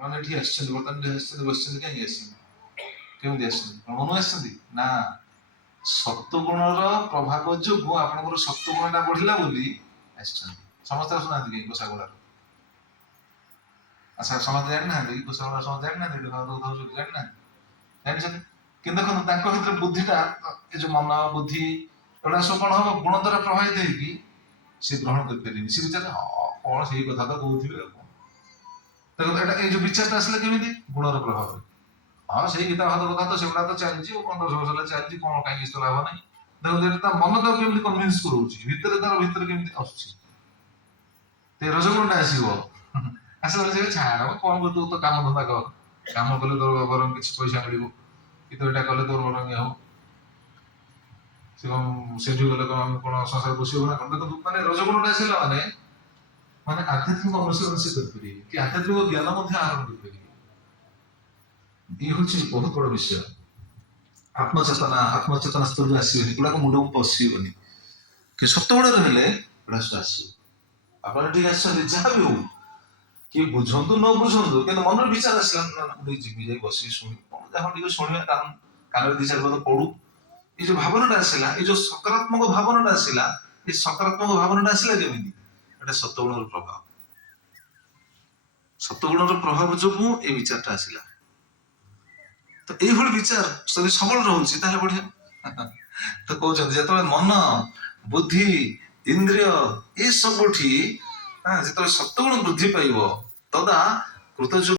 ମାନେ ଏଠି ଆସିଛନ୍ତି ବର୍ତ୍ତମାନ ଆସିଛନ୍ତି ବସିଛନ୍ତି କାହିଁକି ଆସିଛନ୍ତି କେମିତି ଆସିଛନ୍ତି ମନୁ ଆସିଛନ୍ତି ନା ସତ୍ୱଗୁଣର ପ୍ରଭାବ ଯୋଗୁଁ ଆପଣଙ୍କର ସତ୍ୱଗୁଣଟା ବଢିଲା ବୋଲି ଆସିଛନ୍ତି ସମସ୍ତେ ଆସୁନାହାନ୍ତି କାହିଁକି କୋଷାଗୁଣାର ଆଚ୍ଛା ସମସ୍ତେ ଜାଣିନାହାନ୍ତି କୋଷାଗୁଣା ସମସ୍ତେ ଜାଣିନାହାନ୍ତି ଜାଣିନାହାନ୍ତି ଜାଣିଛନ୍ତି କିନ୍ତୁ ଦେଖନ୍ତୁ ତାଙ୍କ ଭିତରେ ବୁଦ୍ଧିଟା ଏ ଯୋଉ ମନ ବୁଦ୍ଧି ଏଗୁଡା ସବୁ କଣ ହବ ଗୁଣ ଦ୍ୱାରା ପ୍ରଭାବିତ ହେଇକି ସେ ଗ୍ରହଣ କରିପାରିବେନି ସେ ବିଚାର କଣ ସେଇ କଥା ତ କହୁଥିବେ ଆଉ ଦେଖନ୍ତୁ ଏଇଟା ଏଇ ଯୋଉ ବିଚାରଟା ଆସିଲା କେମିତି ଗୁଣର ପ୍ରଭାବରେ ହଁ ସେଇ ଗୀତା ଭାତ କଥା ତ ସେଗୁଡା ତ ଚାଲିଛି ଆଉ 1500 ବର୍ଷ ହେଲା ଚାଲିଛି କଣ କାହିଁକି କିଛି ତ ଲାଭ ନାହିଁ ଦେଖନ୍ତୁ ଏଇଟା ତା ମନ ତାକୁ କେମିତି କନଭିନ୍ସ କରଉଛି ଭିତରେ ତାର ଭିତରେ କେମିତି ଆସୁଛି ସେ ରଜଗୁଣଟା ଆସିବ ଆସିଲା ସେ ଛାଡ କଣ ତୁ ତ କାମ ଧନ୍ଦା କର କାମ କଲେ ତୋର ବରଂ କିଛି ପଇସା ମିଳିବ କିନ୍ତୁ ଏଇଟା କଲେ ତୋର ବରଂ ଇଏ ହବ ସେ କଣ ସେଠି ଗଲେ କଣ ଆମେ କଣ ସଂସାର ବସିବ ନା କଣ ଦେଖନ୍ତୁ ମାନେ ରଜଗୁଣଟା ଆସିଲା ମାନେ ମାନେ ଆଧ୍ୟାତ୍ମିକ ଅନୁସରଣ ସେ କରିପାରିବେ କି ଆଧ୍ୟାତ୍ମିକ ଜ୍ଞାନ ମଧ୍ୟ ଆହରଣ କରିପାରିବେ ଇଏ ହଉଛି ବହୁତ ବଡ ବିଷୟ ଆତ୍ମଚେତନା ସ୍ତରରୁ ଆସିବନି ଏଗୁଡାକ ମୁଣ୍ଡକୁ ପଶିବନି କି ସତ୍ୟଗୁଣରେ ହେଲେ ଏଗୁଡା ସବୁ ଆସିବ ଆପଣ ଠିକ ଆସିଛନ୍ତି ଯାହା ବି ହଉ କିଏ ବୁଝନ୍ତୁ ନ ବୁଝନ୍ତୁ କିନ୍ତୁ ମନରେ ବିଚାର ଆସିଲା ଟିକେ ଯିବି ଯାଇ ବସିକି ଶୁଣିବି କଣ ଯାହା ଟିକେ ଶୁଣିବା କାନରେ ଦି ଚାରି ପଦ ପଡୁ ଏଇ ଯୋଉ ଭାବନାଟା ଆସିଲା ଏଇ ଯୋଉ ସକାରାତ୍ମକ ଭାବନାଟା ଆସିଲା ଏଇ ସକାରାତ୍ମକ ଭାବନାଟା ଆସିଲା କେମିତି ଏଟା ସତ୍ୱଗୁଣର ପ୍ରଭାବ ସତ୍ୱଗୁଣର ପ୍ରଭାବ ଯୋଗୁଁ ଏଇ ବିଚାରଟା ଆସିଲା ତ ଏଇଭଳି ବିଚାର ଯଦି ସବଳ ରହୁଛି ତାହେଲେ ବଢିଆ ତ କହୁଛନ୍ତି ଯେତେବେଳେ ମନ ବୁଦ୍ଧି ଇନ୍ଦ୍ରିୟ ଏ ସବୁଠି ଯେତେବେଳେ ସତ୍ୱଗୁଣ ବୃଦ୍ଧି ପାଇବ ତଦା କୃତଯୁଗ